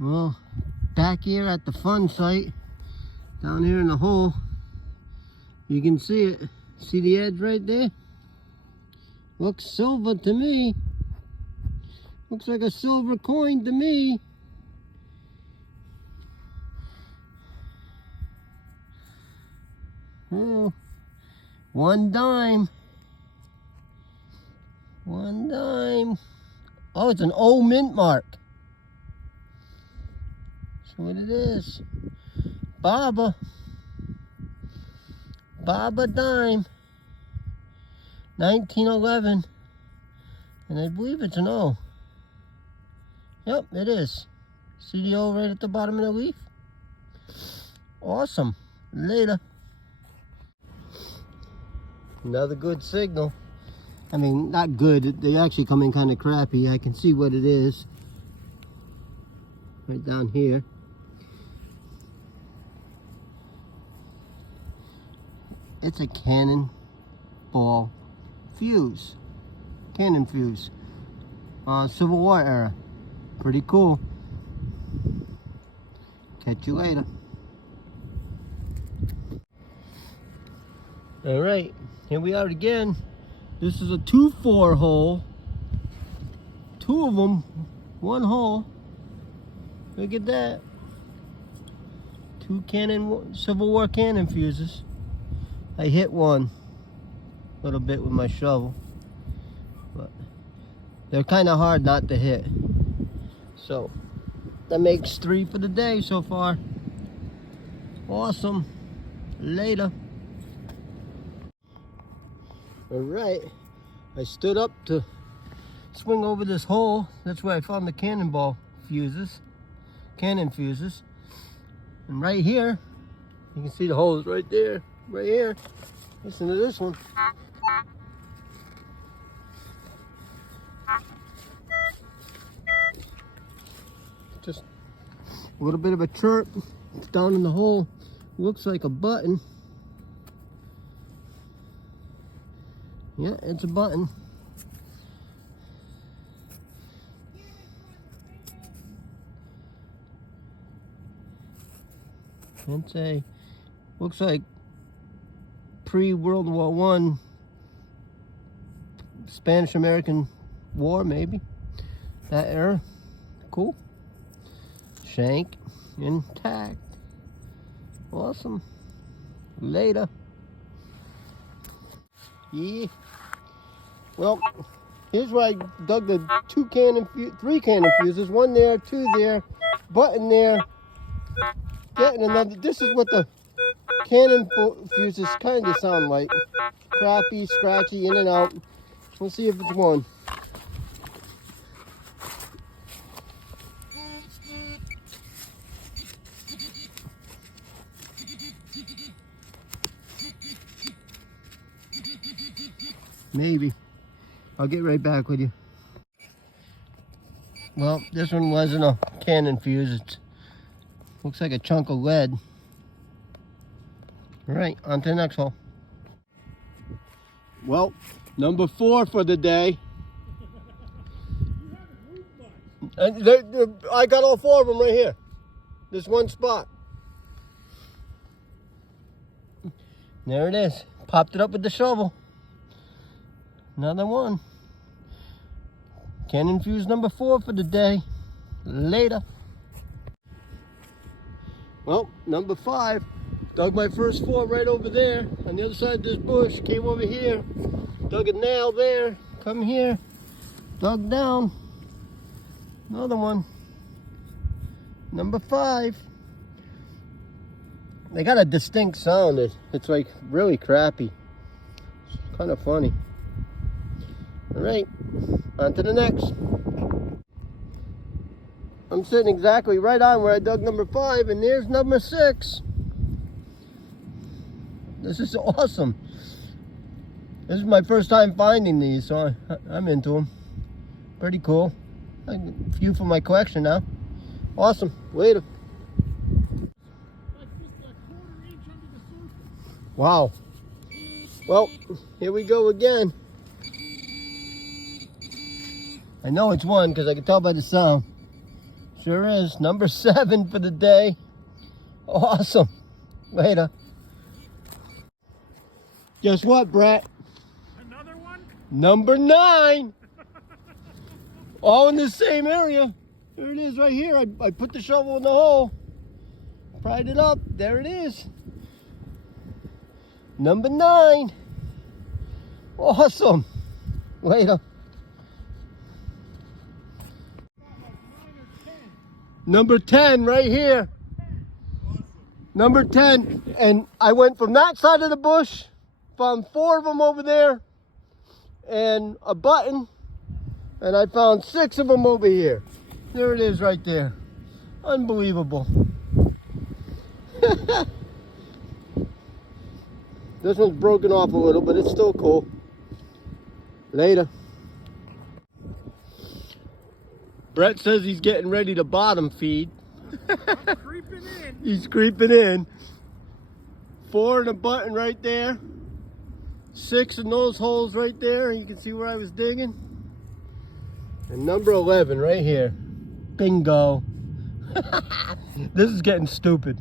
Well, back here at the fun site, down here in the hole, you can see it. See the edge right there? Looks silver to me. Looks like a silver coin to me. Oh, 1 dime. 1 dime. Oh, it's an old mint mark. That's what it is. Baba dime. 1911. And I believe it's an O. Yep, it is. See the O right at the bottom of the leaf? Awesome. Later. Another good signal. I mean, not good. They actually come in kind of crappy. I can see what it is. Right down here. It's a cannonball fuse. Cannon fuse. Civil War era. Pretty cool. Catch you later. Alright, here we are again. This is a 2-4 hole. 2 of them, 1 hole. Look at that. 2 Civil War cannon fuses. I hit one a little bit with my shovel, but they're kind of hard not to hit. So that makes 3 for the day so far. Awesome. Later. Alright, I stood up to swing over this hole. That's where I found the cannon fuses. And right here, you can see the holes right there, right here. Listen to this one. Just a little bit of a chirp. It's down in the hole. Looks like a button. Yeah, it's a button. It's a, looks like pre-World War I Spanish-American War, maybe. That era. Cool. Shank intact. Awesome. Later. Yeah. Well, here's where I dug the 3 cannon fuses. 1 there, 2 there, button there. Getting another. This is what the cannon fuses kind of sound like. Crappy, scratchy, in and out. We'll see if it's one. Maybe. I'll get right back with you. Well, this one wasn't a cannon fuse. It looks like a chunk of lead. All right, on to the next hole. Well, number 4 for the day. And I got all 4 of them right here. This one spot. There it is. Popped it up with the shovel. Another one. Cannon fuse number 4 for the day. Later. Well, number 5. Dug my first 4 right over there. On the other side of this bush. Came over here. Dug a nail there. Come here. Dug down. Another one. Number 5. They got a distinct sound. It's like really crappy. It's kind of funny. All right, on to the next. I'm sitting exactly right on where I dug number 5, and there's number 6. This is awesome. This is my first time finding these, so I'm into them. Pretty cool. A few for my collection now. Awesome. Later. Wow. Well, here we go again. I know it's one because I can tell by the sound. Sure is. Number 7 for the day. Awesome. Later. Guess what, Brett? Another one? Number 9. All in the same area. There it is right here. I put the shovel in the hole. Pried it up. There it is. Number 9. Awesome. Later. Number 10 right here. Number 10. And I went from that side of the bush, found 4 of them over there, and a button, and I found 6 of them over here. There it is right there. Unbelievable. This one's broken off a little, but it's still cool. Later. Brett says he's getting ready to bottom feed. I'm creeping in. He's creeping in. 4 and a button right there. 6 in those holes right there. You can see where I was digging. And number 11 right here. Bingo. This is getting stupid.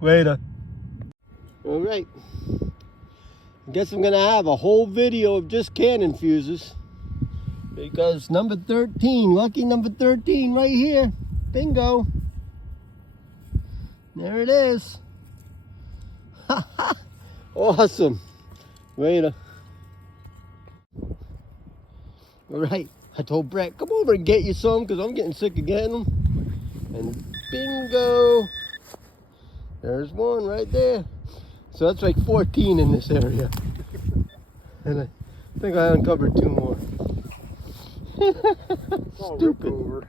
Later. All right. I guess I'm going to have a whole video of just cannon fuses. Because number 13, lucky number 13 right here. Bingo. There it is. Awesome. Later. All right. I told Brett, come over and get you some because I'm getting sick of getting them. And bingo. There's one right there. So that's like 14 in this area. And I think I uncovered 2 more. Stupid.